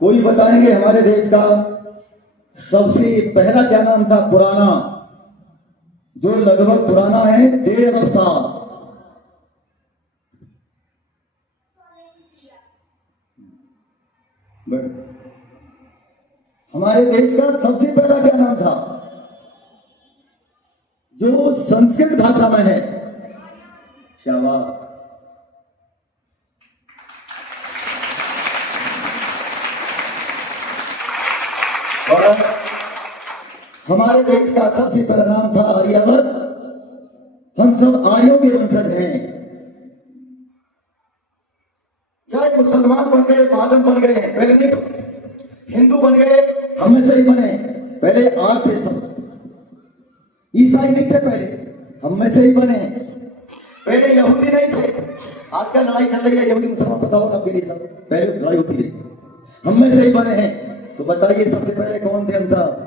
कोई बताएंगे हमारे देश का सबसे पहला क्या नाम था पुराना, जो लगभग पुराना है 1.5 अरब साल? हमारे देश का सबसे पहला क्या नाम था जो संस्कृत भाषा में है? शाबाश। और हमारे देश का सबसे पहला नाम था आर्यावर्त। हम सब आर्यों के वंशज हैं। चाहे मुसलमान बन गए, आदम बन गए, पहले नहीं हिंदू बन गए, हम में से ही बने। पहले आर्य थे सब, ईसाई नहीं थे, पहले हम में से ही बने। पहले यहूदी नहीं थे। आजकल लड़ाई चल रही है यहूदी मुसलमान, पता होगा आपके लिए सब, पहले लड़ाई होती रही, हम में से ही बने हैं। तो बताइए सबसे पहले कौन थे हम सब?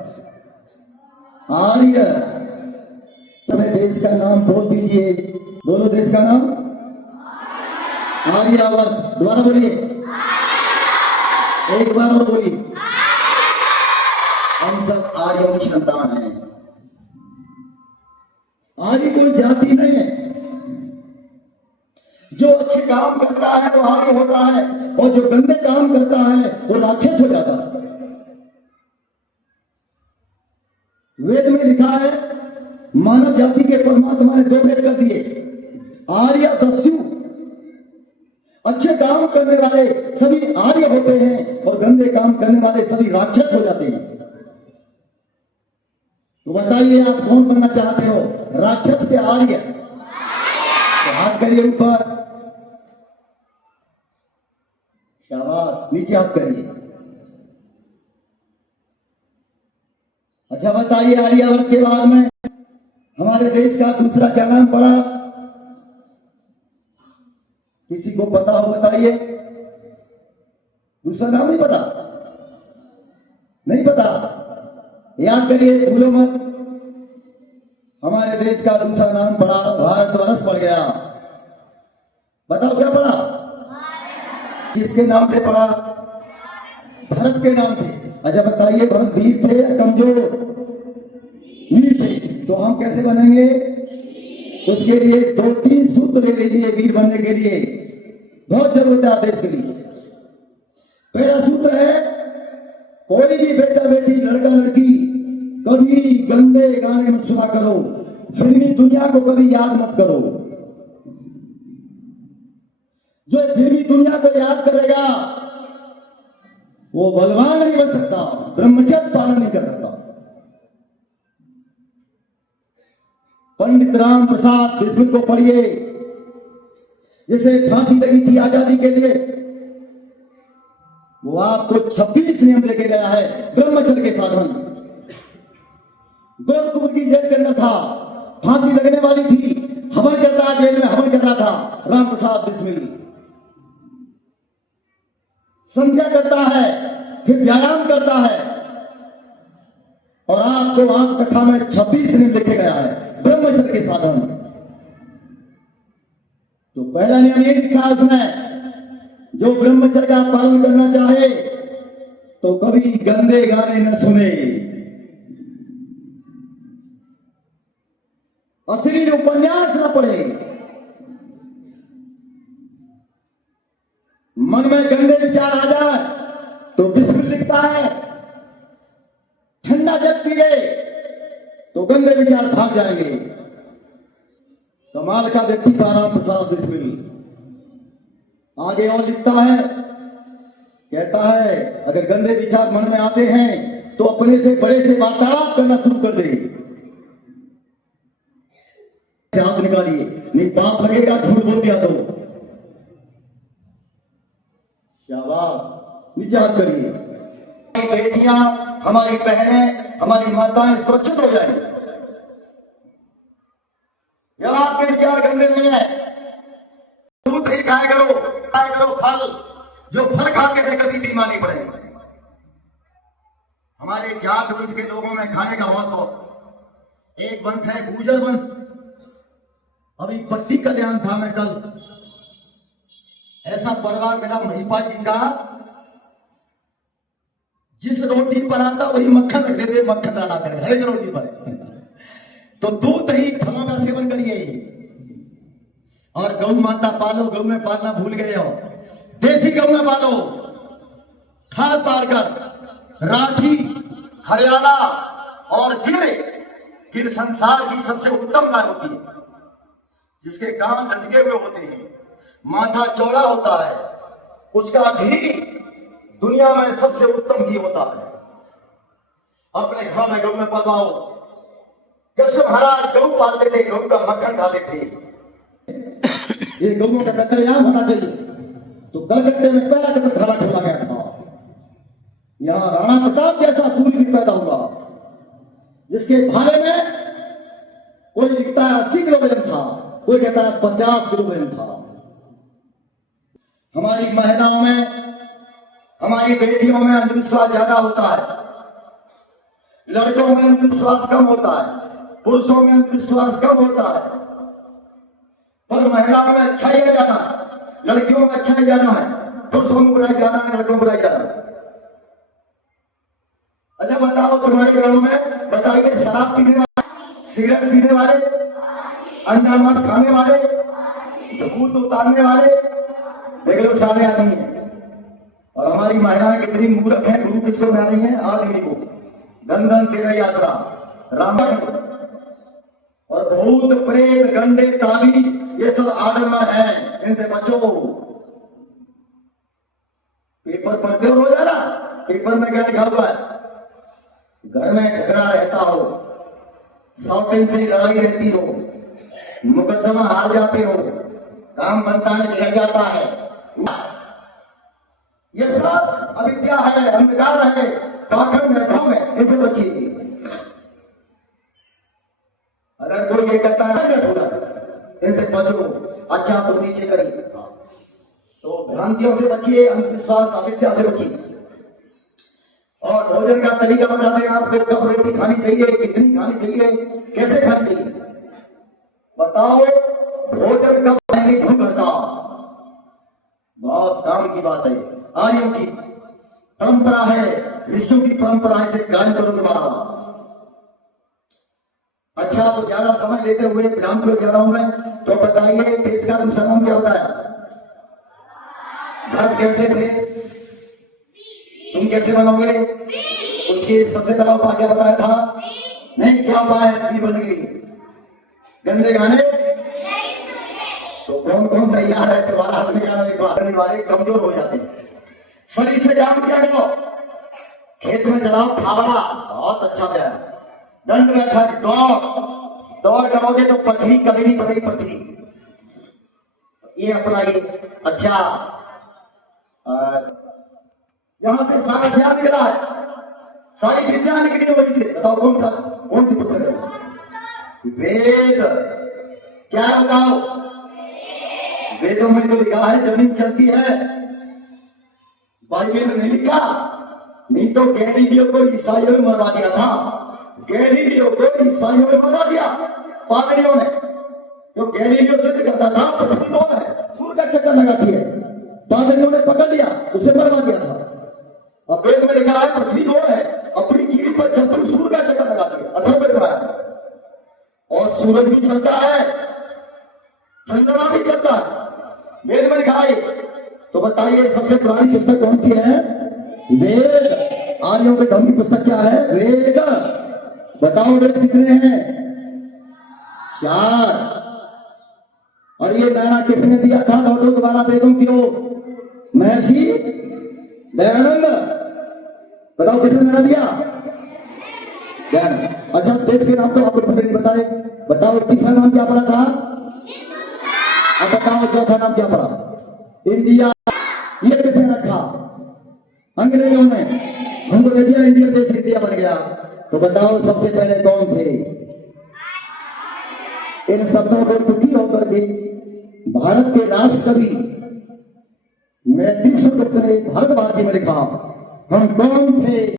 आर्य। तुम्हें देश का नाम बोल दीजिए, बोलो देश का नाम। आर्यावर्त। दोबारा बोलिए, एक बार और बोलिए। हम सब आर्यों की संतान हैं। आर्य कोई जाति नहीं है। जो अच्छे काम करता है वो आर्य होता है, और जो गंदे काम करता है वो राक्षस हो जाता है। वेद में लिखा है मानव जाति के परमात्मा ने 2 भेद कर दिए, आर्य दस्यु। अच्छे काम करने वाले सभी आर्य होते हैं और गंदे काम करने वाले सभी राक्षस हो जाते हैं। तो बताइए आप कौन बनना चाहते हो, राक्षस से आर्य? तो हाथ करिए ऊपर, शाबाश। नीचे हाथ करिए। अच्छा बताइए, आर्यावर्त के बाद में हमारे देश का दूसरा क्या नाम पड़ा? किसी को पता हो बताइए। दूसरा नाम नहीं पता? नहीं पता? याद करिए, भूलो मत। हमारे देश का दूसरा नाम पड़ा भारतवर्ष पड़ गया। बताओ क्या पड़ा? किसके नाम से पड़ा? भारत के नाम से। अच्छा बताइए, भरत वीर थे या कमजोर? वीर थे। तो हम कैसे बनेंगे? उसके लिए 2-3 सूत्र ले लीजिए वीर बनने के लिए, बहुत जरूरत है देश के लिए। पहला सूत्र है, कोई भी बेटा बेटी लड़का लड़की कभी गंदे गाने मत सुना करो, फिल्मी दुनिया को कभी याद मत करो। जो फिल्मी दुनिया को याद करेगा वो बलवान नहीं बन सकता, ब्रह्मचर्य पालन नहीं कर सकता। पंडित राम प्रसाद बिस्मिल को पढ़िए, जिसे फांसी लगी थी आजादी के लिए, वो आपको 26 नियम लेके गया है ब्रह्मचर्य के साधन। गोरखपुर की जेल के अंदर था, फांसी लगने वाली थी, हवन करता, जेल में हवन कर रहा था राम प्रसाद बिस्मिल। संध्या करता है, फिर व्यायाम करता है, और आपको आंख कथा में 26 नियम लिखे गया है ब्रह्मचर्य के साधन। तो पहला नियम ये लिखा है उसमें, जो ब्रह्मचर्य का पालन करना चाहे तो कभी गंदे गाने न सुने, अश्लील उपन्यास न पढ़े, मन में गंदे विचार आ जाए तो बिस्मिल लिखता है, ठंडा जग पी गए तो गंदे विचार भाग जाएंगे। कमाल का व्यक्ति था राम प्रसाद बिस्मिल। आगे और लिखता है, कहता है अगर गंदे विचार मन में आते हैं तो अपने से बड़े से वार्तालाप करना शुरू कर दे। हाथ निकालिए, नहीं पाप लगेगा झूठ बोल दिया तो। शाबाश। नीचे हाथ करिए। बेटियां, हमारी बहनें, हमारी माताएं सुरक्षित हो जाए। जब आपके विचार गंदे नहीं है, दूध ही खाया करो, खाया करो फल, जो फल खाते हैं कभी बीमार नहीं पड़ेगा। हमारे जाट वंश के लोगों में खाने का बहुत शौक। एक वंश है गुर्जर वंश। अभी पट्टी कल्याण था मैं कल, ऐसा परिवार मिला महिपा जी का, जिस रोटी पर आता वही मक्खन रख देते, मक्खन डाला करें हर एक रोटी पर। तो दूध दही फलों का सेवन करिए और गौ माता पालो। गौ में पालना भूल गए हो, देसी गौ में पालो। खाल पाल कर राठी, हरियाणा और गिर संसार की सबसे उत्तम गाय होती है, जिसके कान लटके हुए होते हैं, माथा चौड़ा होता है, उसका घी दुनिया में सबसे उत्तम घी होता है। अपने घर में गौ में पलवाओ। कृष्ण महाराज गौ पालते थे, गौ का मक्खन खाते थे। ये गौओं का कत्लेआम होना चाहिए। तो कलकत्ते में पहला कत्ल खाना खोला गया था। यहां राणा प्रताप जैसा सूर्य भी पैदा हुआ, जिसके भाले में कोई लिखता है 80 किलो वजन था, कोई कहता है 50 किलो वजन था। हमारी महिलाओं में, हमारी बेटियों में अंधविश्वास ज्यादा होता है, लड़कों में अंधविश्वास कम होता है, पुरुषों में अंधविश्वास कम होता है। पर महिलाओं में अच्छा ही जाना है, लड़कियों में अच्छा ही जाना है, पुरुषों में बुराई जाना है, लड़कों में बुराई जाना है। अच्छा बताओ, तुम्हारे घरों में बताइए, शराब पीने वाले, सिगरेट पीने वाले, अंडा मांस खाने वाले, भूत उतारने वाले, देख लो सारे आदमी हैं। और हमारी महिलाएं कितनी मूर्ख है, गुरु किसको बना रही है? आदमी को। धन धन तेरा यात्रा रामायण। और भूत प्रेत गंडे ताली ये सब आडम्बर हैं, इनसे बचो। पेपर पढ़ते हो रोजाना, पेपर में क्या लिखा हुआ है? घर में झगड़ा रहता हो, सौतेन से लड़ाई रहती हो, मुकदमा हार जाते हो, काम बनता नहीं बिगड़ जाता है, ये सब अविद्या है, अंधकार है, पाखंड है, भ्रम है, इनसे बचिए। अगर कोई ये कहता है इनसे बचो, अच्छा तो नीचे करिए, तो भ्रांतियों से बचिए, अंधविश्वास अविद्या से बचिए। और भोजन का तरीका बता दें आपको, कब रोटी खानी चाहिए, कितनी खानी चाहिए, कैसे खानी चाहिए, बताओ। भोजन कब खाने क्यों करता, बहुत काम की बात है। आर्यों की परंपरा है, विश्व की परंपरा है, से गाय करो तुम्हारा। अच्छा तो ज्यादा समय लेते हुए विराम को जा रहा हूं मैं, तो बताइए देश का दूसरा नाम क्या होता है? घर कैसे थे, तुम कैसे बनोगे? उसकी सबसे पहला उपाय क्या बताया था? नहीं, क्या उपाय है बन गई? गंदे गाने तो कौन कौन तैयार है तुम्हारा हाथ में गाना? देखो वाले कमजोर हो जाते हैं। शरीर से काम क्या करो, खेत में चलाओ फावड़ा, बहुत अच्छा व्यायाम। दंड बैठक, दौड़ करोगे तो पथरी कभी नहीं पड़ेगी, पथरी ये अपनाइए। अच्छा यहां से सारा ज्ञान निकला है, सारी विद्या निकली है वहीं से। बताओ कौन सी पुस्तक है? वेद। क्या है बताओ? वेदों में तो लिखा है जमीन चलती है, बाइबल में नहीं लिखा। नहीं तो गैलीलियो को ईसाइयों ने मरवा दिया था, गैलीलियो को ईसाइयों ने मरवा दिया पादरियों ने। जो गैलीलियो सिद्ध करता था पृथ्वी गोल है, सूर्य का चक्कर लगाती है, पादरियों ने पकड़ लिया, उसे मरवा दिया था। और वेद में लिखा है पृथ्वी गोल है, अपनी गिरी पर चलते सूर्य का चक्कर लगाती है, अथर्ववेद में है। और सूरज भी चलता है, चंद्रमा भी चलता है, वेद में लिखा है। तो बताइए सबसे पुरानी पुस्तक कौन सी है? वेद। आर्यों के धर्म की पुस्तक क्या है? वेद। बताओ वेद कितने हैं? 4। और ये नारा किसने दिया था? लौटो दोबारा वेदों की ओर, महर्षि दयानंद। बताओ किसने नारा दिया? दयानंद। अच्छा देश के नाम तो आपको नहीं बताए, बताओ तीसरा नाम क्या पड़ा था? अब बताओ चौथा नाम क्या पड़ा? इंडिया। ये किसने रखा? अंग्रेजों ने। हमको दे दिया इंडिया, देश इंडिया बन गया। तो बताओ सबसे पहले कौन थे? इन शब्दों को दुखी होकर के भारत के राष्ट्र कवि मैं दीक्षुगुप्त ने भारत भारती में लिखा, हम कौन थे?